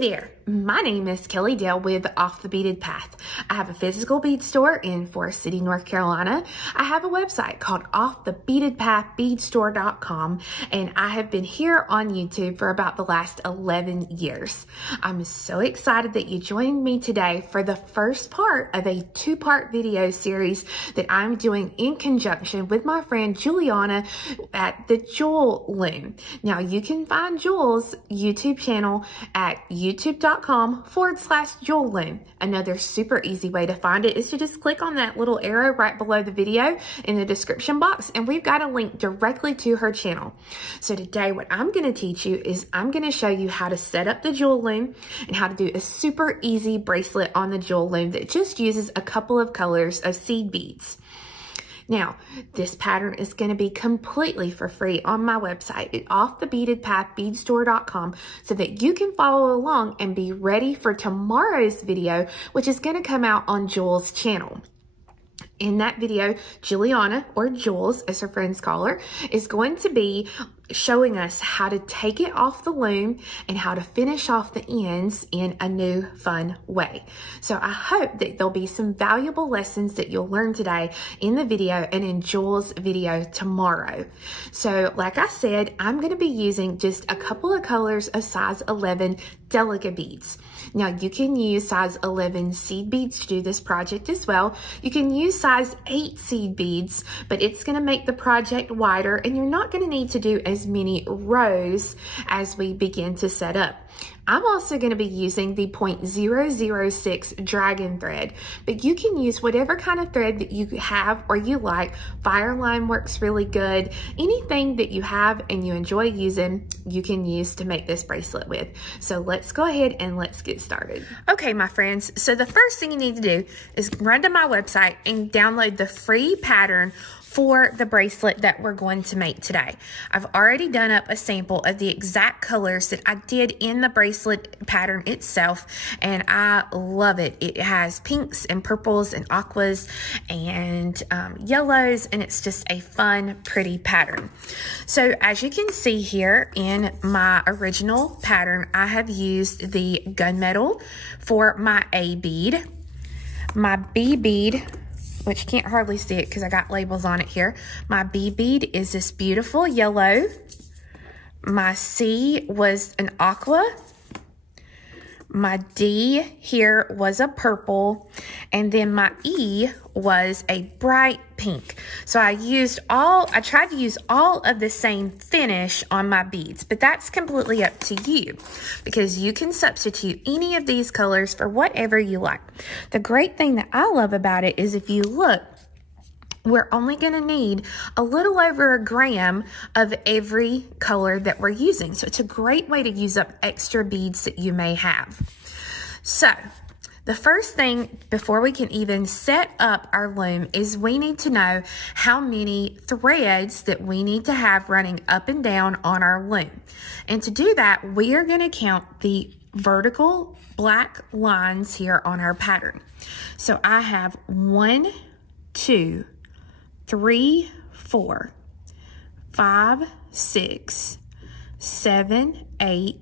there, my name is Kelly Dale with Off the Beaded Path. I have a physical bead store in Forest City, North Carolina. I have a website called offthebeadedpathbeadstore.com, and I have been here on YouTube for about the last 11 years. I'm so excited that you joined me today for the first part of a two-part video series that I'm doing in conjunction with my friend Juliana at the Jewel Loom. Now, you can find Jewel's YouTube channel at youtube.com/Jewel Loom. Another super easy way to find it is to just click on that little arrow right below the video in the description box, and we've got a link directly to her channel. So today what I'm going to teach you is I'm going to show you how to set up the Jewel Loom and how to do a super easy bracelet on the Jewel Loom that just uses a couple of colors of seed beads. Now, this pattern is going to be completely for free on my website at offthebeadedpathbeadstore.com so that you can follow along and be ready for tomorrow's video, which is going to come out on Jewel's channel. In that video, Juliana, or Jules as her friends call her, is going to be showing us how to take it off the loom and how to finish off the ends in a new fun way. So I hope that there'll be some valuable lessons that you'll learn today in the video and in Jules' video tomorrow. So like I said, I'm going to be using just a couple of colors of size 11 delicate beads. Now you can use size 11 seed beads to do this project as well. You can use size 8 seed beads, but it's going to make the project wider and you're not going to need to do as many rows as we begin to set up. I'm also going to be using the 0.006 dragon thread, but you can use whatever kind of thread that you have or you like. Fireline works really good. Anything that you have and you enjoy using, you can use to make this bracelet with. So let's go ahead and let's get started. Okay, my friends, so the first thing you need to do is run to my website and download the free pattern for the bracelet that we're going to make today. I've already done up a sample of the exact colors that I did in the bracelet pattern itself, and I love it. It has pinks and purples and aquas and yellows, and it's just a fun, pretty pattern. So as you can see here in my original pattern, I have used the gunmetal for my A bead, my B bead, which you can't hardly see it because I got labels on it here. My B bead is this beautiful yellow. My C was an aqua. My D here was a purple, and then my E was a bright pink. So I tried to use all of the same finish on my beads, but that's completely up to you because you can substitute any of these colors for whatever you like. The great thing that I love about it is if you look, we're only going to need a little over a gram of every color that we're using. So it's a great way to use up extra beads that you may have. So the first thing before we can even set up our loom is we need to know how many threads that we need to have running up and down on our loom. And to do that, we are going to count the vertical black lines here on our pattern. So I have 1, 2, 3, 4, 5, 6, 7, 8,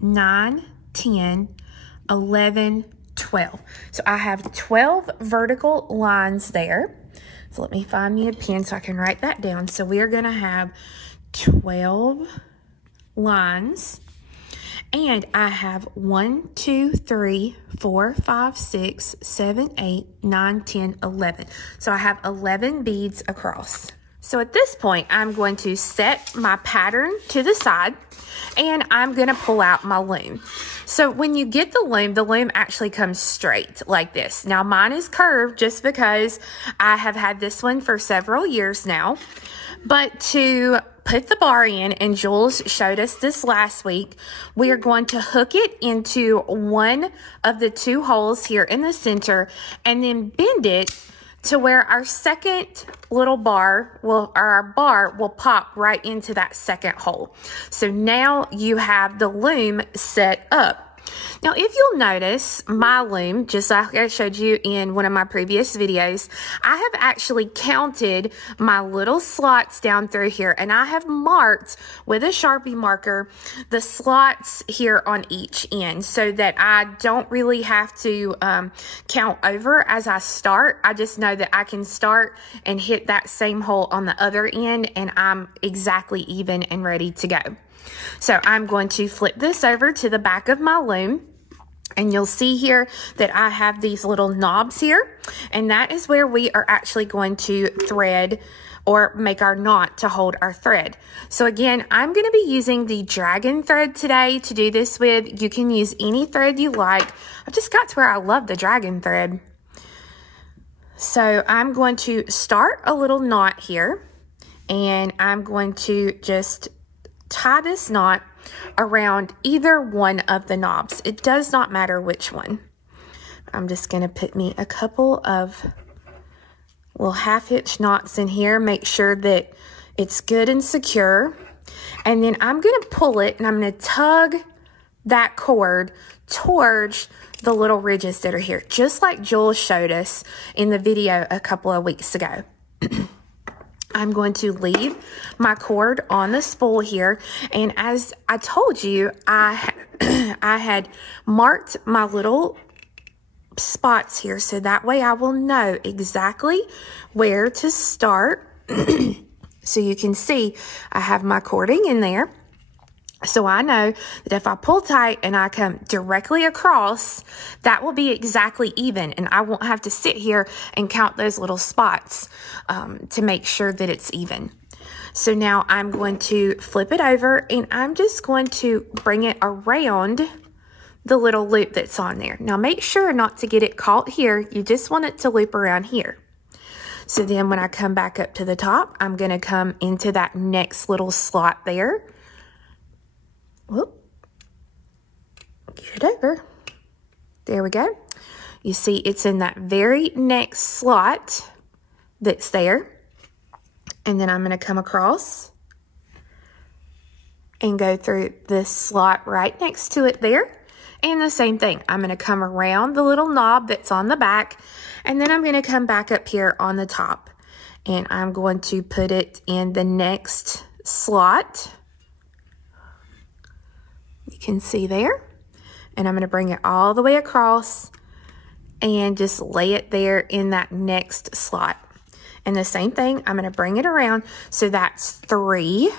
9, 10, 11, 12. So I have 12 vertical lines there. So let me find me a pen so I can write that down. So we are going to have 12 lines. And I have 1, 2, 3, 4, 5, 6, 7, 8, 9, 10, 11. So I have 11 beads across. So at this point, I'm going to set my pattern to the side and I'm going to pull out my loom. So when you get the loom actually comes straight like this. Now mine is curved just because I have had this one for several years now. But to put the bar in, and Jules showed us this last week, we are going to hook it into one of the 2 holes here in the center and then bend it to where our second little bar our bar will pop right into that second hole. So now you have the loom set up. Now, if you'll notice, my loom, just like I showed you in one of my previous videos, I have actually counted my little slots down through here, and I have marked with a Sharpie marker the slots here on each end so that I don't really have to count over as I start. I just know that I can start and hit that same hole on the other end, and I'm exactly even and ready to go. So I'm going to flip this over to the back of my loom, and you'll see here that I have these little knobs here, and that is where we are actually going to thread or make our knot to hold our thread. So again, I'm going to be using the dragon thread today to do this with. You can use any thread you like. I just got to where I love the dragon thread. So I'm going to start a little knot here, and I'm going to just tie this knot around either one of the knobs. It does not matter which one. I'm just going to put me a couple of little 1/2-inch knots in here. Make sure that it's good and secure. And then I'm going to pull it, and I'm going to tug that cord towards the little ridges that are here, just like Joel showed us in the video a couple of weeks ago. I'm going to leave my cord on the spool here, and as I told you, I had marked my little spots here, so that way I will know exactly where to start. So you can see I have my cording in there. So I know that if I pull tight and I come directly across, that will be exactly even, and I won't have to sit here and count those little spots to make sure that it's even. So now I'm going to flip it over, and I'm just going to bring it around the little loop that's on there. Now make sure not to get it caught here. You just want it to loop around here. So then when I come back up to the top, I'm going to come into that next little slot there. Whoop. Get it over. There we go. You see it's in that very next slot that's there. And then I'm going to come across and go through this slot right next to it there. And the same thing. I'm going to come around the little knob that's on the back, and then I'm going to come back up here on the top. And I'm going to put it in the next slot. You can see there, and I'm going to bring it all the way across and just lay it there in that next slot. And the same thing, I'm going to bring it around, so that's 3.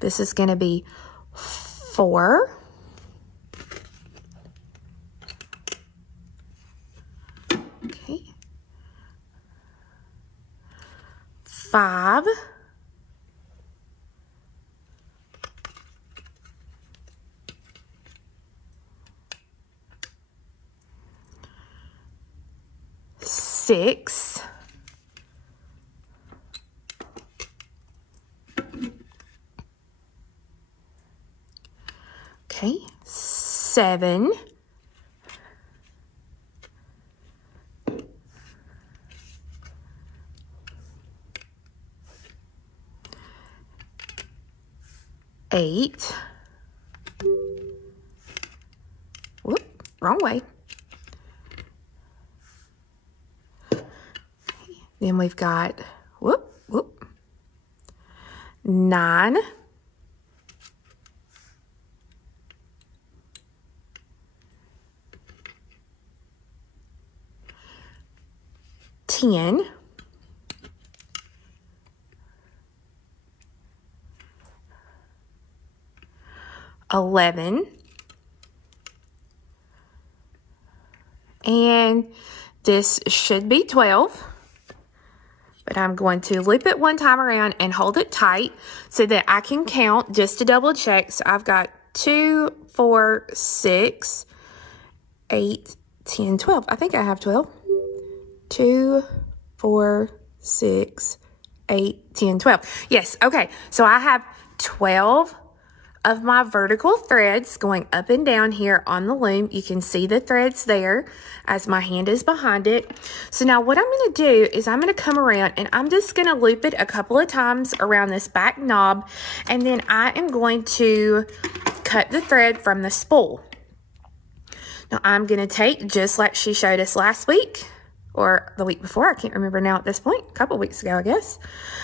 This is going to be 4. Okay. 5. 6. 7. 8. Whoop, wrong way. Then we've got, 9. 10. 11. And this should be 12. But I'm going to loop it one time around and hold it tight so that I can count just to double check. So I've got 2, 4, 6, 8, 10, 12. I think I have 12. 2, 4, 6, 8, 10, 12. Yes, okay. So I have 12 of my vertical threads going up and down here on the loom. You can see the threads there as my hand is behind it. So now what I'm going to do is I'm going to come around and I'm just going to loop it a couple of times around this back knob, and then I am going to cut the thread from the spool. Now I'm going to take, just like she showed us last week, or the week before, I can't remember now at this point, a couple weeks ago, I guess.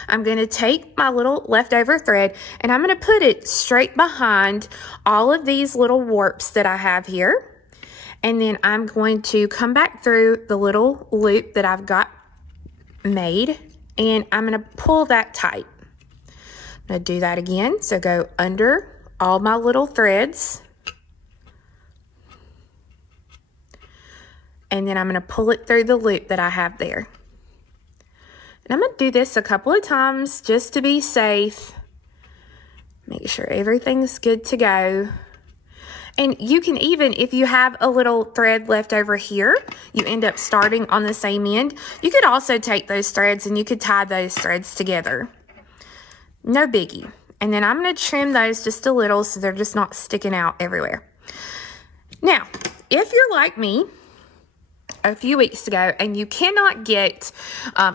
I'm going to take my little leftover thread and I'm going to put it straight behind all of these little warps that I have here. And then I'm going to come back through the little loop that I've got made, and I'm going to pull that tight. I'm going to do that again. So go under all my little threads. And then I'm going to pull it through the loop that I have there. And I'm going to do this a couple of times just to be safe. Make sure everything's good to go. And you can even, if you have a little thread left over here, you end up starting on the same end, you could also take those threads and you could tie those threads together. No biggie. And then I'm going to trim those just a little so they're just not sticking out everywhere. Now, if you're like me, a few weeks ago and you cannot get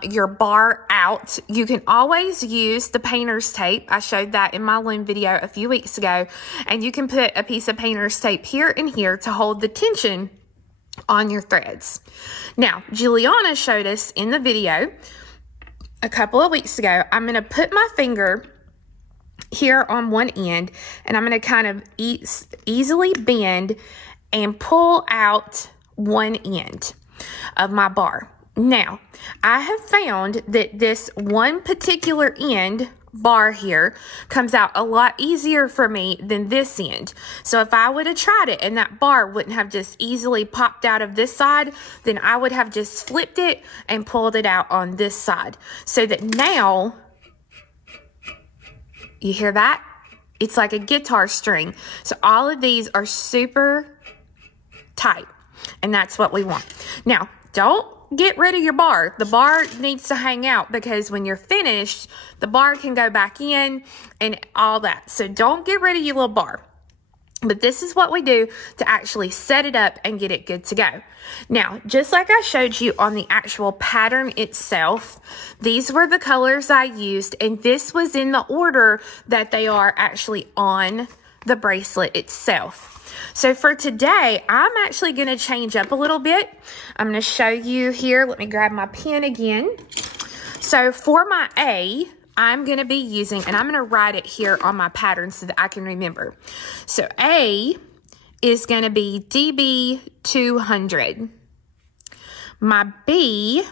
your bar out, you can always use the painter's tape. I showed that in my loom video a few weeks ago, and you can put a piece of painter's tape here and here to hold the tension on your threads. Now, Juliana showed us in the video a couple of weeks ago. I'm going to put my finger here on one end and I'm going to kind of easily bend and pull out one end of my bar. Now, I have found that this one particular end bar here comes out a lot easier for me than this end. So if I would have tried it and that bar wouldn't have just easily popped out of this side, then I would have just flipped it and pulled it out on this side. So that now, you hear that? It's like a guitar string. So all of these are super tight. And that's what we want. Now, don't get rid of your bar. The bar needs to hang out because when you're finished, the bar can go back in and all that. So don't get rid of your little bar. But this is what we do to actually set it up and get it good to go. Now, just like I showed you on the actual pattern itself, these were the colors I used, and this was in the order that they are actually on the bracelet itself. So for today, I'm actually going to change up a little bit. I'm going to show you here. Let me grab my pen again. So for my A, I'm going to be using, and I'm going to write it here on my pattern so that I can remember. So A is going to be DB 200. My B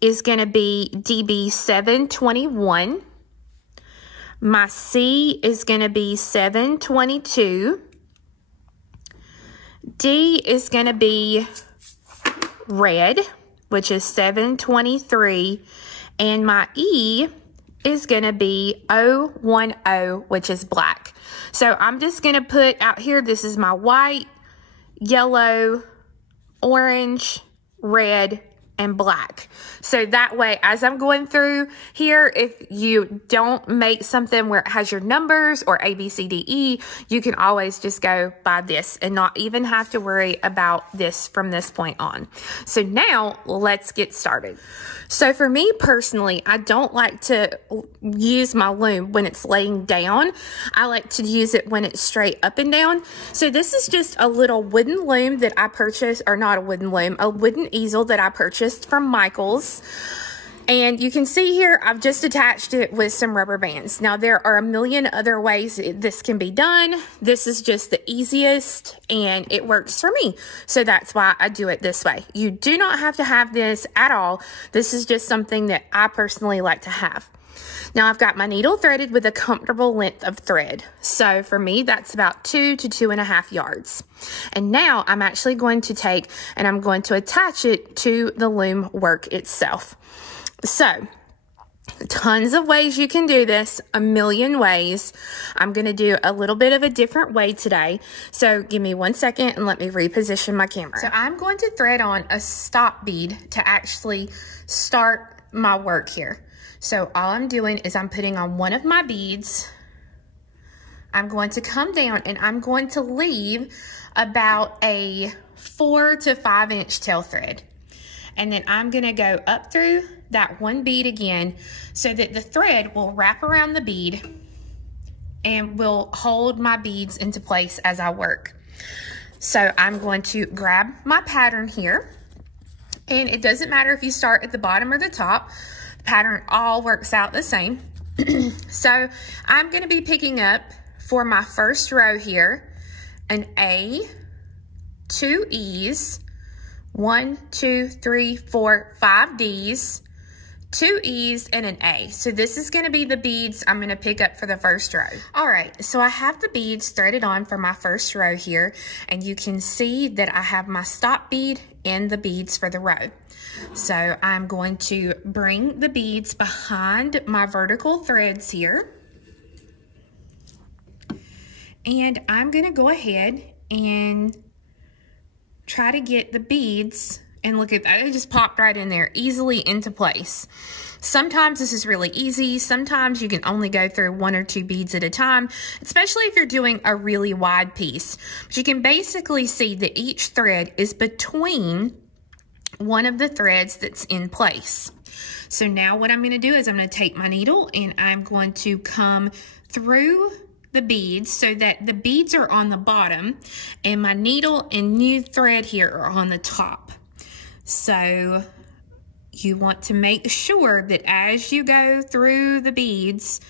is going to be DB 721. My C is going to be 722. D is going to be red, which is 723. And my E is going to be 010, which is black. So I'm just going to put out here, this is my white, yellow, orange, red, and black. So that way, as I'm going through here, if you don't make something where it has your numbers or A, B, C, D, E, you can always just go by this and not even have to worry about this from this point on. So now let's get started. So for me personally, I don't like to use my loom when it's laying down. I like to use it when it's straight up and down. So this is just a little wooden loom that I purchased, or not a wooden loom, a wooden easel that I purchased from Michael's. And you can see here, I've just attached it with some rubber bands. Now, there are a million other ways this can be done. This is just the easiest, and it works for me. So that's why I do it this way. You do not have to have this at all. This is just something that I personally like to have. Now, I've got my needle threaded with a comfortable length of thread. So for me, that's about 2 to 2.5 yards. And now I'm actually going to take and I'm going to attach it to the loom work itself. So, tons of ways you can do this, a million ways. I'm going to do a little bit of a different way today. So, give me 1 second and let me reposition my camera. So, I'm going to thread on a stop bead to actually start my work here. So, all I'm doing is I'm putting on one of my beads. I'm going to come down and I'm going to leave about a 4 to 5 inch tail thread. And then I'm gonna go up through that one bead again so that the thread will wrap around the bead and will hold my beads into place as I work. So I'm going to grab my pattern here, and it doesn't matter if you start at the bottom or the top, the pattern all works out the same. So I'm gonna be picking up for my first row here, an A, 2 E's, 1, 2, 3, 4, 5 D's, 2 E's, and an A. So this is gonna be the beads I'm gonna pick up for the first row. All right, so I have the beads threaded on for my first row here, and you can see that I have my stop bead and the beads for the row. So I'm going to bring the beads behind my vertical threads here. And I'm gonna go ahead and try to get the beads, and look at that, it just popped right in there, easily into place. Sometimes this is really easy. Sometimes you can only go through 1 or 2 beads at a time, especially if you're doing a really wide piece. But you can basically see that each thread is between one of the threads that's in place. So now what I'm gonna do is I'm gonna take my needle and I'm going to come through the beads so that the beads are on the bottom and my needle and new thread here are on the top. So you want to make sure that as you go through the beads,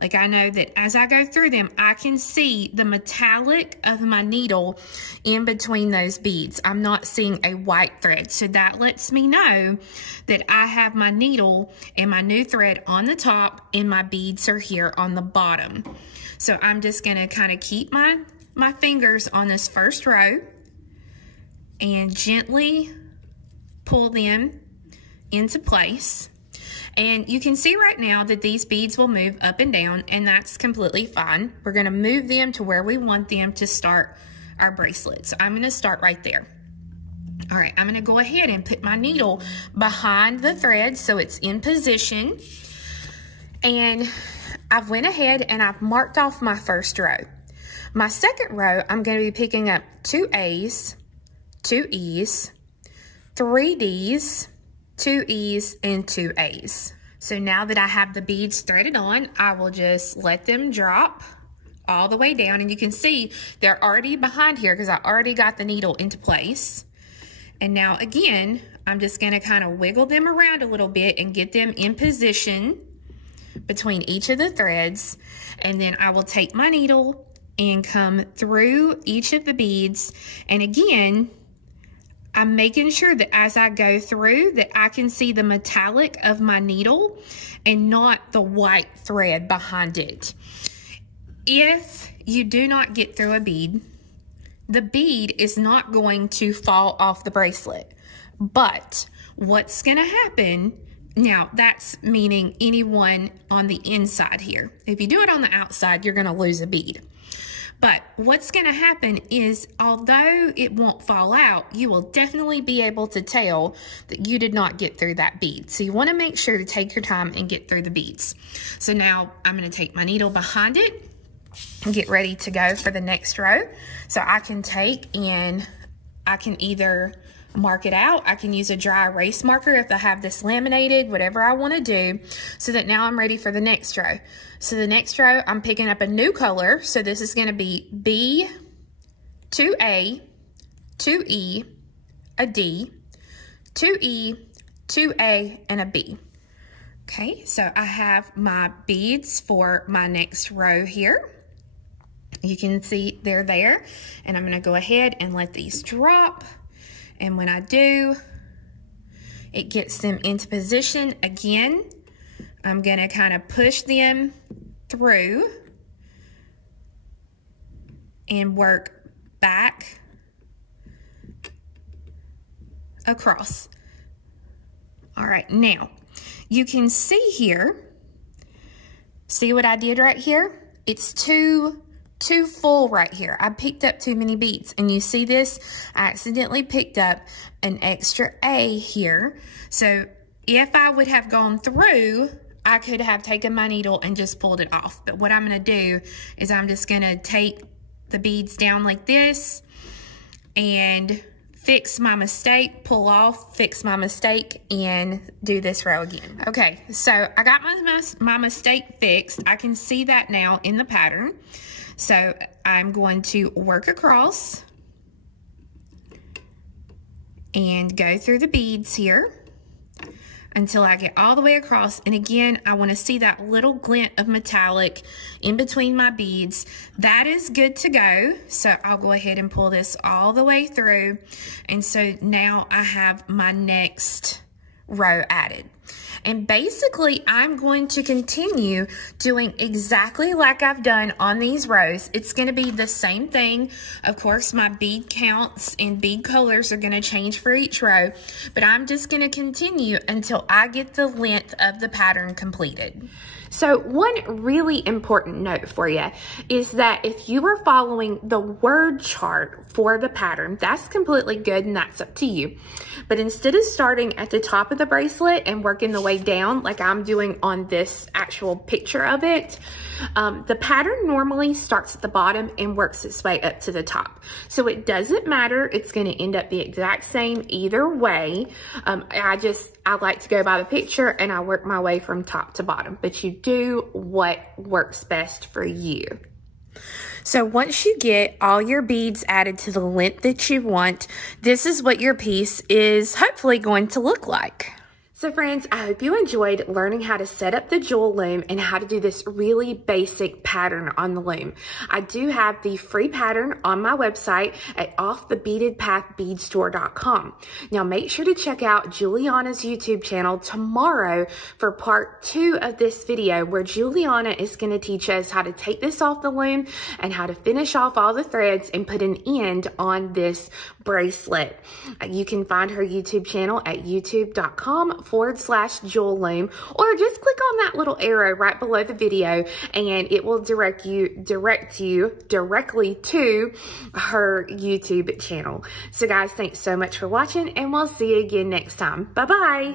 like I know that as I go through them, I can see the metallic of my needle in between those beads. I'm not seeing a white thread. So that lets me know that I have my needle and my new thread on the top and my beads are here on the bottom. So I'm just gonna kind of keep my fingers on this first row and gently pull them into place. And you can see right now that these beads will move up and down, and that's completely fine. We're gonna move them to where we want them to start our bracelet. So I'm gonna start right there. All right, I'm gonna go ahead and put my needle behind the thread so it's in position. And I've went ahead and I've marked off my first row. My second row, I'm gonna be picking up 2 A's, 2 E's, 3 D's, 2 E's, and 2 A's. So now that I have the beads threaded on, I will just let them drop all the way down. And you can see they're already behind here because I already got the needle into place. And now again, I'm just gonna kind of wiggle them around a little bit and get them in position between each of the threads. And then I will take my needle and come through each of the beads. And again, I'm making sure that as I go through that I can see the metallic of my needle and not the white thread behind it. If you do not get through a bead, the bead is not going to fall off the bracelet. But what's gonna happen, now that's meaning anyone on the inside here. If you do it on the outside, you're gonna lose a bead. But what's gonna happen is, although it won't fall out, you will definitely be able to tell that you did not get through that bead. So you wanna make sure to take your time and get through the beads. So now I'm gonna take my needle behind it and get ready to go for the next row. So I can take and I can either mark it out. I can use a dry erase marker if I have this laminated, whatever I want to do, so that now I'm ready for the next row. So the next row, I'm picking up a new color. So this is going to be B, 2A, 2E, a D, 2E, 2A, and a B. Okay, so I have my beads for my next row here. You can see they're there, and I'm going to go ahead and let these drop. And when I do, it gets them into position. Again, I'm gonna kind of push them through and work back across. All right, now you can see here, see what I did right here? It's too full right here. I picked up too many beads, and you see this? I accidentally picked up an extra A here. So if I would have gone through, I could have taken my needle and just pulled it off. But what I'm going to do is I'm just going to take the beads down like this and fix my mistake, pull off, fix my mistake, and do this row again. Okay, so I got my mistake fixed. I can see that now in the pattern. So I'm going to work across and go through the beads here until I get all the way across. And again, I want to see that little glint of metallic in between my beads. That is good to go. So I'll go ahead and pull this all the way through. And so now I have my next row added. And basically, I'm going to continue doing exactly like I've done on these rows. It's going to be the same thing. Of course, my bead counts and bead colors are going to change for each row, but I'm just going to continue until I get the length of the pattern completed. So one really important note for you is that if you are following the word chart for the pattern, that's completely good and that's up to you. But instead of starting at the top of the bracelet and working the way down like I'm doing on this actual picture of it, the pattern normally starts at the bottom and works its way up to the top. So it doesn't matter. It's going to end up the exact same either way. I like to go by the picture and I work my way from top to bottom, but you do what works best for you. So once you get all your beads added to the length that you want, this is what your piece is hopefully going to look like. So friends, I hope you enjoyed learning how to set up the jewel loom and how to do this really basic pattern on the loom. I do have the free pattern on my website at offthebeadedpathbeadstore.com. Now make sure to check out Juliana's YouTube channel tomorrow for part 2 of this video, where Juliana is going to teach us how to take this off the loom and how to finish off all the threads and put an end on this bracelet. You can find her YouTube channel at youtube.com/jewel loom, or just click on that little arrow right below the video and it will direct you directly to her YouTube channel. So guys, thanks so much for watching and we'll see you again next time. Bye-bye.